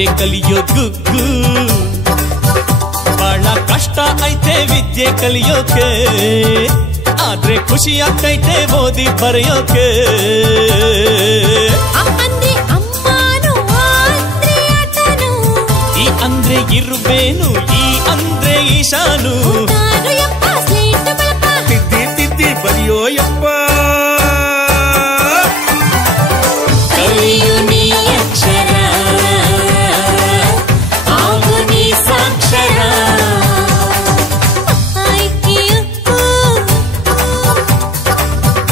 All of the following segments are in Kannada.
ವಿದ್ಯೆ ಕಲಿಯೋ ಗುಗ್ಗು ಬಹಳ ಕಷ್ಟ ಐತೆ ವಿದ್ಯೆ ಕಲಿಯೋಕೆ ಆದ್ರೆ ಖುಷಿ ಆಗ್ತೈತೆ ಓದಿ ಬರೆಯೋಕೆ ಈ ಅಂದ್ರೆ ಇರುವೇನು ಈ ಅಂದ್ರೆ ಈಶಾನು ತಿದ್ದಿ ತಿದ್ದಿ ಬರೆಯೋ ಯಪ್ಪ ಕಲಿಯು ನೀ ಅಕ್ಷರ ಆಗು ನೀ ಸಾಕ್ಷರ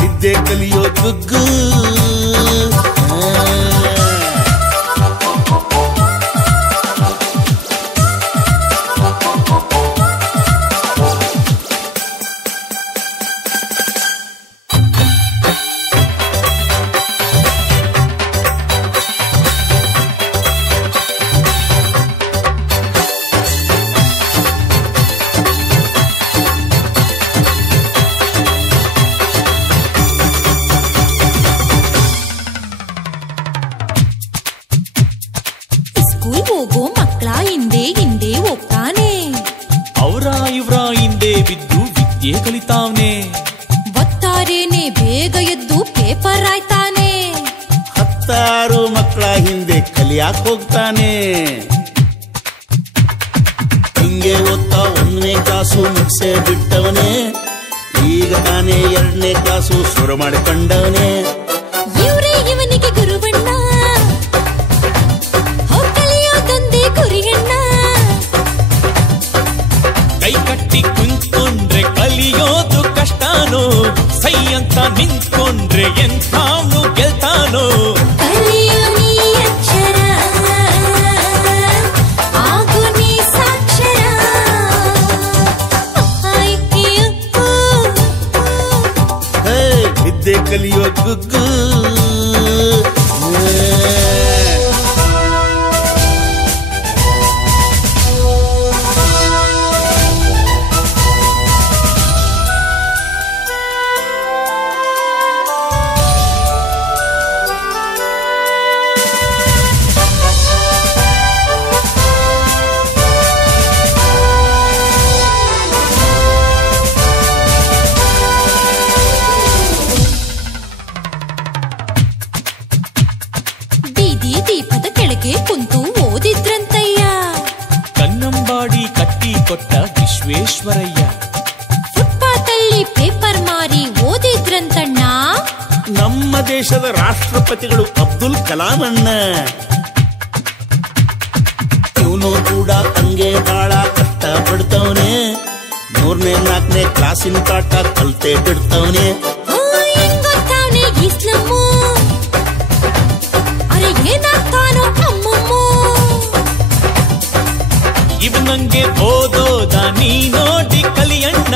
ವಿದ್ಯೆ ಕಲಿಯೋ ಗುಗ್ಗು ಹೋಗೋ ಮಕ್ಕಳ ಹಿಂದೆ ಹಿಂದೆ ಹೋಗ್ತಾನೆ ಅವರ ಇವರ ಹಿಂದೆ ಬಿದ್ದು ವಿದ್ಯೆ ಕಲಿತಾವ್ನೆ ಒತ್ತಾರೇನೆ ಬೇಗ ಎದ್ದು ಪೇಪರ್ ಆಯ್ತಾನೆ 10 ಮಕ್ಕಳ ಹಿಂದೆ ಕಲಿಯಾಕ್ ಹೋಗ್ತಾನೆ ಹಿಂಗೆ ಓದ್ತಾ 1ನೇ ಕ್ಲಾಸು ಮುಗಿಸೇ ಬಿಟ್ಟವನೇ ಈಗ ತಾನೇ 2ನೇ ಕ್ಲಾಸು ಶುರು ಮಾಡಿಕೊಂಡವನೇ ಇವರೇ ಇವನಿಗೆ ಗುರುವಣ್ಣ ಕೈ ಕಟ್ಟಿ ಕುಂತ್ಕೊಂಡ್ರೆ ಕಲಿಯೋದು ಕಷ್ಟನೋ ಸೈ ಅಂತ ನಿಂತ್ಕೊಂಡ್ರೆ ಎಂಥಾವ್ನು ಗೆಲ್ತಾನೋ ಕಲಿಯು ನೀ ಅಕ್ಷರ ಆಗು ನೀ ಸಾಕ್ಷರ ವಿದ್ಯೆ ಕಲಿಯೋ ಗುಗ್ಗು ದೀಪದ ಕೆಳಗೆ ಕುಂತು ಓದಿದ್ರಂತಯ್ಯ ಕನ್ನಂಬಾಡಿ ಕಟ್ಟಿ ಕೊಟ್ಟ ವಿಶ್ವೇಶ್ವರಯ್ಯ ಫುಟ್ಪಾತ್ ಅಲ್ಲಿ ಪೇಪರ್ ಮಾರಿ ಓದಿದ್ರಂತಣ್ಣ ನಮ್ಮ ದೇಶದ ರಾಷ್ಟ್ರಪತಿಗಳು ಅಬ್ದುಲ್ ಕಲಾಂ ಅಣ್ಣ ಇವನು ಕೂಡ ಹಂಗೆ ಬಹಳ ಕಷ್ಟ ಪಡ್ತವನೆ 3ನೇ 4ನೇ ಕ್ಲಾಸಿನ ಪಾಠ ಕಲ್ತೇ ಬಿಡ್ತವನೆ ಗೊತ್ತಾವನೆ ಇಸ್ಲಾಮು ಅರೆ ಏನಾಗ್ತಾನೋ ಅಮ್ಮಮ್ಮೋ ಇವನಂಗೆ ಓದೋದ ನೀ ನೋಡಿ ಕಲಿಯಣ್ಣ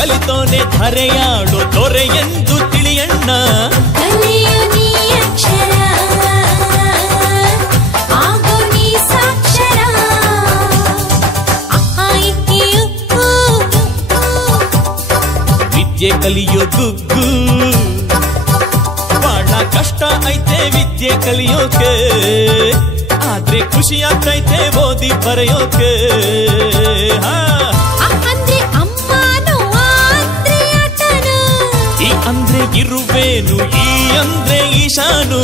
ಕಲಿತೋನೆ ಧರೆಯಾಡೋ ದೊರೆ ಎಂದು ತಿಳಿಯಣ್ಣ ಕಲಿಯು ನೀ ಅಕ್ಷರ ಆಗು ನೀ ಸಾಕ್ಷರ ವಿದ್ಯೆ ಕಲಿಯೋ ಗುಗ್ಗು ಬಹಳ ಕಷ್ಟ ಐತೆ ವಿದ್ಯೆ ಕಲಿಯೋಕೆ ಆದ್ರೆ ಖುಷಿ ಆಗ್ತೈತೆ ಓದಿ ಬರೆಯೋಕೆ ಅಂದ್ರೆ ಅಮ್ಮನೋ ಅಂದ್ರೆ ಆತನು ಈ ಅಂದ್ರೆ ಇರುವೇನು ಈ ಅಂದ್ರೆ ಈಶಾನು